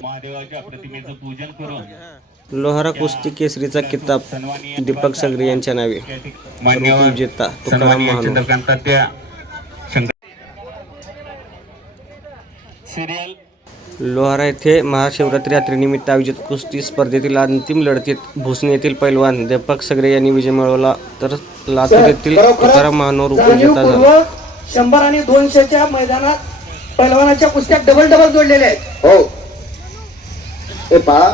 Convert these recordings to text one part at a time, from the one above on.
महादेवाच्या प्रतिमेचं पूजन करून लोहारा कुस्ती केसरीचा किताब दीपक सगरे यांच्या नावे. मान्यवर विजेता तुकाराम महानोर. चंद्रकांत तात्या सिरियल लोहारा येथे महाशिवरात्री यात्रेनिमित्त आयोजित कुस्ती स्पर्धेतील अंतिम लढतीत भुसणे येथील पैलवान दीपक सगरे यांनी विजय मिळवला, तर लातूर येथील तुकाराम महानोर उपविजेता झाला. 100 आणि 200च्या मैदानात पैलवानाच्या कुस्त्या डबल जोडलेल्या आहेत. हो हे पहा,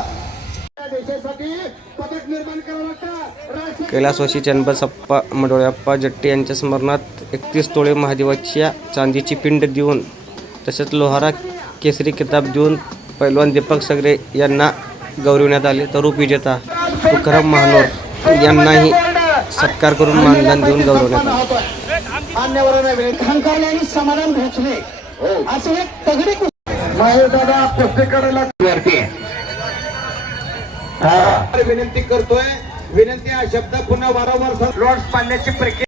देशासाठी पदक निर्माण करावं लागतं. कैलासवासी चन्नबसप्पा मडोळ्याप्पा जट्टे यांच्या स्मरणार्थ 31 तोळे महादेवाच्या चांदीची पिंड देऊन तसेच लोहारा केसरी किताब देऊन पैलवान दीपक सगरे यांना गौरविण्यात आले, तर उपविजेता तुकाराम महानोर यांनाही सत्कार करून मानधन देऊन गौरवण्यात आले. मान्यवरांना वेळखांकारले आणि समाधान भोसले असे एक तगडे दादा कुस्तीकराला विनंती करतोय. विनंती हा शब्द पुन्हा वारंवार लॉर्ड्स पाडण्याची प्रक्रिया.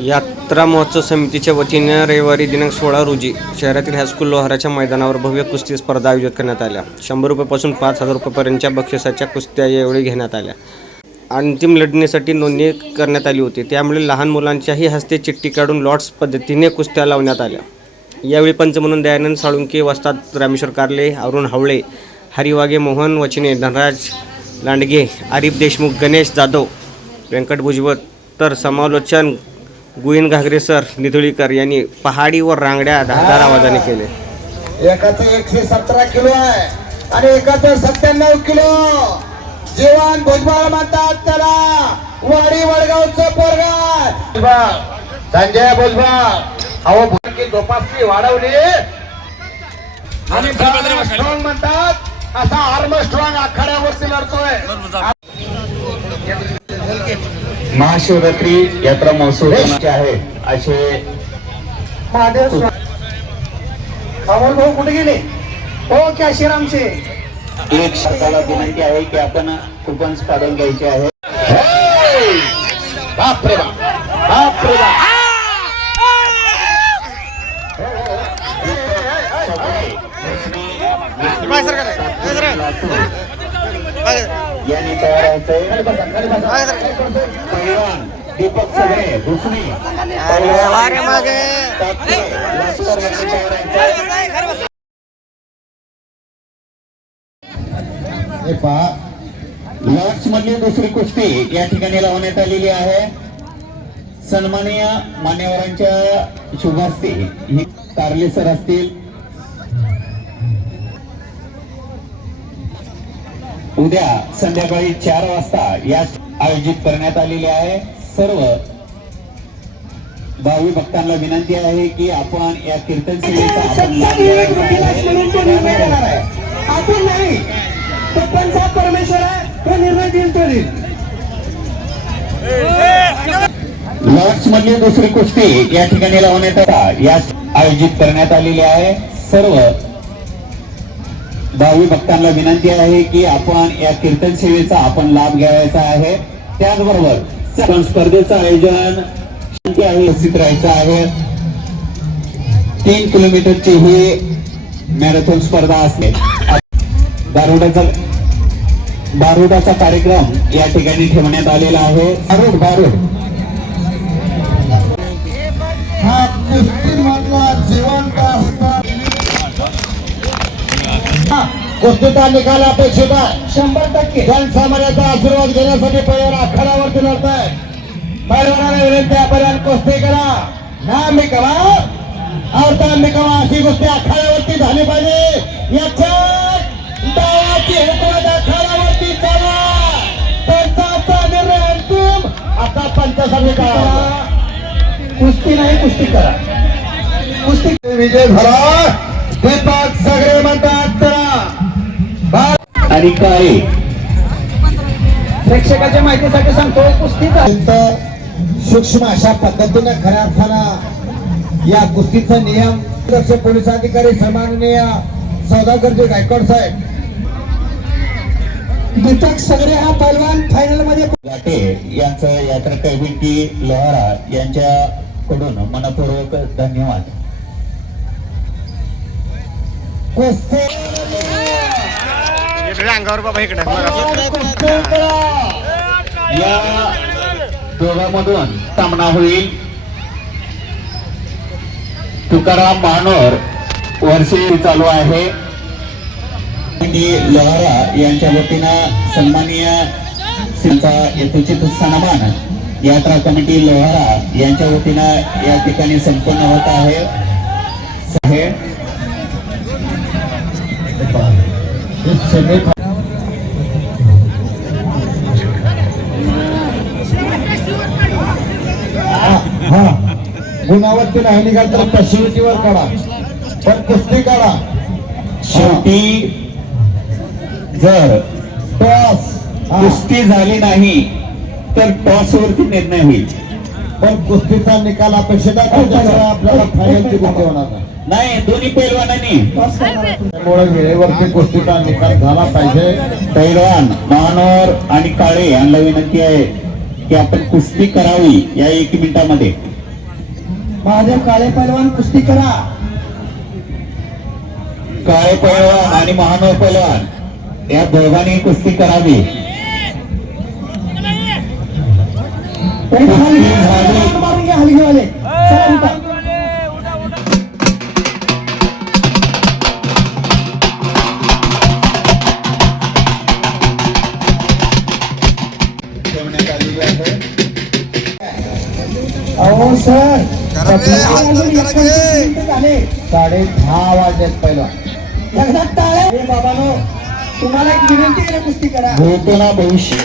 यात्रा महोत्सव समितीच्या वतीने रविवारी दिनांक 16 रोजी शहरातील हायस्कूल लोहाराच्या मैदानावर भव्य कुस्ती स्पर्धा आयोजित करण्यात आल्या. 100 रुपयापासून 5,000 रुपयांपर्यंतच्या बक्षिसाच्या कुस्त्या यावेळी घेण्यात आल्या. अंतिम लढणीसाठी नोंदणी करण्यात आली होती, त्यामुळे लहान मुलांच्याही हस्ते चिठ्ठी काढून लॉट्स पद्धतीने कुस्त्या लावण्यात आल्या. यावेळी पंच म्हणून दयानंद साळुंके, वस्ताद रामेश्वर कारले, अरुण हावळे, हरिवागे, मोहन वचने, धनराज लांडगे, आरिफ देशमुख, गणेश जाधव, व्यंकट भुजबळ, तर समालोचन गोविंद घागरे सर निधुळीकर यांनी पहाडी व रांगड्या धारदार आवाजाने केले. एकाचं 117 किलो आहे आणि एकाचं 97 किलो. जेवण भुजबळ म्हणतात त्याला. वाडी वडगावचं पोरगा संजय भुजबळ अहो की जोपासली वाढवली आणि स्ट्रॉंग म्हणतात. असा आर्म स्ट्रॉंग आखाड्यावरती लढतोय. महाशिवरात्री यात्रा महोत्सव आहे असे महादेव अमोल भाऊ कुठे गेले? हो कॅशियर आमचे. एक शब्दाला विनंती आहे की आपण कुपन्स काढून घ्यायचे आहे. बापरे बापरे यांनी तयार व्हायचंय. पैलवान दीपक सगरे भुसणे लॉर्ड्स मधली दुसरी कुस्ती या ठिकाणी लावण्यात आलेली आहे. सन्माननीय मान्यवरांच्या शुभास्ती ही कारले सर असतील. उद्या संध्याकाळी 4 वाजता या आयोजित करण्यात आलेले आहे. सर्व भावी भक्तांना विनंती आहे की आपण या कीर्तन सेवेचा आपण नाही, तो पंचायत परमेश्वर आहे, तो निर्णय देईल तो देईल. लॉर्ड्स मधली दुसरी कुस्ती या ठिकाणी लावण्यात या आयोजित करण्यात आलेली आहे. सर्व भावी भक्तांना विनंती आहे की आपण या कीर्तन सेवेचा आपण लाभ घ्यायचा आहे. त्याचबरोबर स्पर्धेचं आयोजन उपस्थित राहायचं आहे. 3 किलोमीटरची ही मॅरेथॉन स्पर्धा असते. बारुडाचा कार्यक्रम या ठिकाणी ठेवण्यात आलेला आहे. बारूड हा कुस्तीमधला जिवंत असतात. कुस्तीचा निकाल अपेक्षित आहे 100%. जनसामान्याचा आशीर्वाद घेण्यासाठी पहिल्या आखाड्यावरती लढत आहे. पैलवानाला विनंती पर्यंत कुस्ती करा. नाम कवा अशी कुस्ती आखाड्यावरती झाली पाहिजे. याच्या डावाची हेतुवाद आखाड्यावरती चालवा. पंचाचा निर्णय अंतिम. आता पंचासाठी करा. कुस्ती नाही कुस्ती करा. कुस्ती विजय झाला. दीपक सगळे म्हणतात आणि काय प्रेक्षकाच्या माहितीसाठी सांगतो. कुस्तीचा सूक्ष्म अशा पद्धतीनं खऱ्या अर्थानं या कुस्तीचा नियम पोलीस अधिकारी सन्माननीय सौदागरजी गायकवाड साहेब. दीपक सगळे हा पैलवान फायनल मध्ये घाटे यांचं यात्रा कैबिंटी लोहारा यांच्या कडून मनपूर्वक धन्यवाद. कुस्ती अंगावर बाबा इकडे या दोघांमधून सामना होईल. तुकाराम महानोर वर्षी चालू आहे. लोहारा यांच्या वतीनं सन्माननीय त्यांचा यथोचित सन्मान यात्रा कमिटी लोहारा यांच्या वतीनं या ठिकाणी संपन्न होत आहे. हा गुणावरती नाही निघाल तर पॅशिव्हिटीवर काढा, पण कुस्ती काढा. शेवटी जर टॉस कुस्ती झाली नाही तर टॉस वरती निर्णय होईल. पण कुस्तीचा निकाल अपेक्षित आहे की ज्याच्यावर आपल्याला फायनलची कुस्ती होणार नाही. नाही, दोन्ही पैलवानांनी त्यामुळे वेळेवरती कुस्तीचा निकाल झाला पाहिजे. पैलवान महानोर आणि काळे यांना विनंती आहे की आपण कुस्ती करावी या 1 मिनिटामध्ये. माझे काळे पैलवान कुस्ती करा. काळे पैलवान आणि महानोर पैलवान या दोघांनी कुस्ती करावी. ठेवण्यात आलेली आहे. अहो सर 10:30 वाजलेत पहिला. एकदा टाळ्या. हे बाबांनो, तुम्हाला एक विनंती आहे, कुस्ती करा. भूतोना भविष्य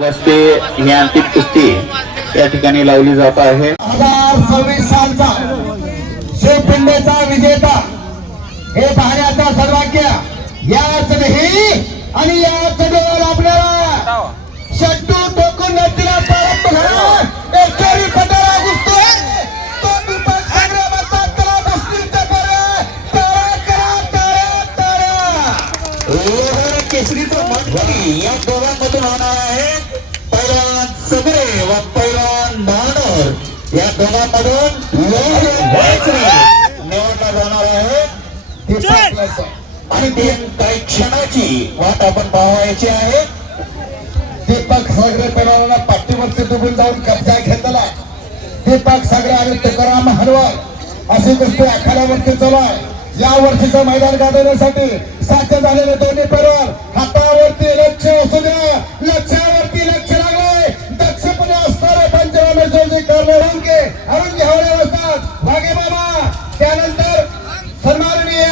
वस्ते ही अंतिम कुस्ती या ठिकाणी लावली जात आहे. 2026 सालचा शिवपिंडेचा विजेता हे पाहण्याचा सौभाग्य याच नाही आणि याच डोळ आपल्याला शट्टू टोकून नदीला परत घाला एकेरी पटाला घुसतोय तो दीपक संग्रामाचा त्याला बसलीचा बरं टाळ्या करा, टाळ्या, टाळ्या. लोहारा केसरीचं मंडळी या दोघांमधून होणार आहे. पैलवान सगरे व पैलवान महानोर या दोघांमधून लोहारा केसरी निवडला जाणार आहे. आणि ते काही क्षणाची वाट आपण पाहायची आहे. दीपक सागरे पैलवानाला पाठीवरती दुबून जाऊन कब्जा घेतला. दीपक सागरे आणि तुकाराम हरवाल अशी कुस्ती आखाड्यावरती चालू आहे. या वर्षीचं मैदान गाजवण्यासाठी साध्य झालेले दोन्ही पैलवान हातावरती लक्ष असू द्या. लक्षावरती लक्ष लागलंय. दक्षपणे असणारे पंचनामे जोजी करणे अरुण घ्यावणे असतात वाघे मामा. त्यानंतर सन्माननीय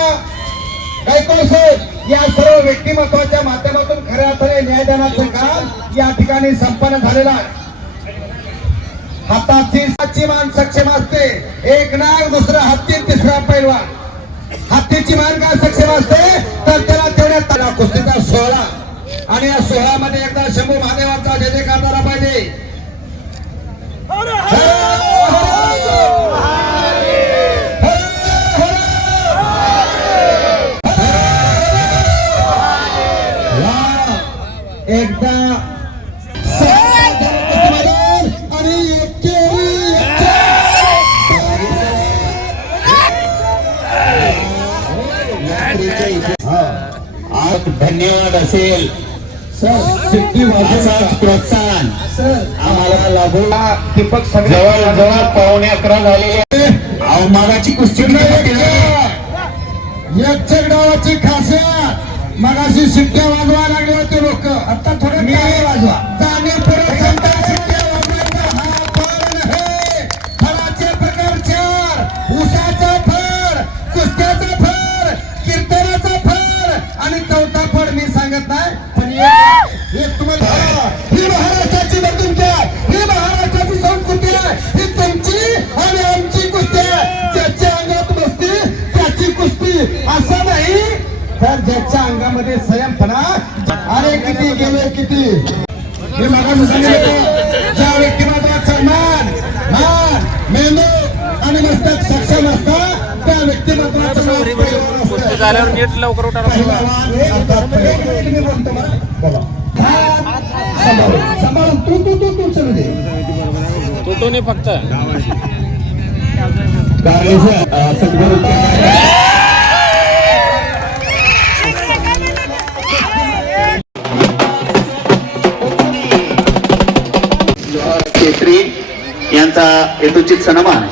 गायकवाड साहेब या सर्व व्यक्तिमत्वाच्या माध्यमातून खऱ्या अर्थाने न्यायदानाचं काम या ठिकाणी संपन्न झालेलं आहे. हाताची मान सक्षम असते. एक नाग, दुसरा हत्ती, तिसरा पैलवान. हत्तीची मान काय सक्षम असते तर त्याला तेवढ्यात आला कुस्तीचा सोहळा. आणि या सोहळ्यामध्ये एकदा शंभू महादेवाचा जय जयकार झाला पाहिजे. एकदा आणि आज धन्यवाद असेल सिद्धी असाच प्रोत्साहन आम्हाला लाभू. दीपक जवळ 11:15 झालेली आहे. मागाची कुस्ती एकचक डावाची खासियत. मगाशी शिट्ट्या वाजवा लागले होते लोक. आता थोडे वाजवा. जाणीवपूर्वक शिट्ट्या वाजवायचा हा फळ नव्हे. फळाचे प्रकार 4. ऊसाचा फळ, कुस्त्याचा फळ, कीर्तनाचा फळ आणि चौथा फळ मी सांगत नाही. पण एक तुम्हाला ही महाराष्ट्राची तुमच्या ही महाराष्ट्राची संस्कृती आहे. ही तुमची आणि आमची कुस्ती आहे. ज्याच्या अंगात बसते त्याची कुस्ती असं नाही तर ज्याच्या अंगामध्ये संयमपणा. अरे किती गेले किती. हे मगाशी सांगितलं ज्या व्यक्तिमत्वाचा मान, मेंदू आणि मस्तक सक्षम असतात त्या व्यक्तिमत्वाचं झाल्यावर नीट लवकर उठा. मी बोलतो मला. सांभाळून तू चलू दे. तोटोने फक्त कारले सद्गुरू केसरी यांचा यथोचित सन्मान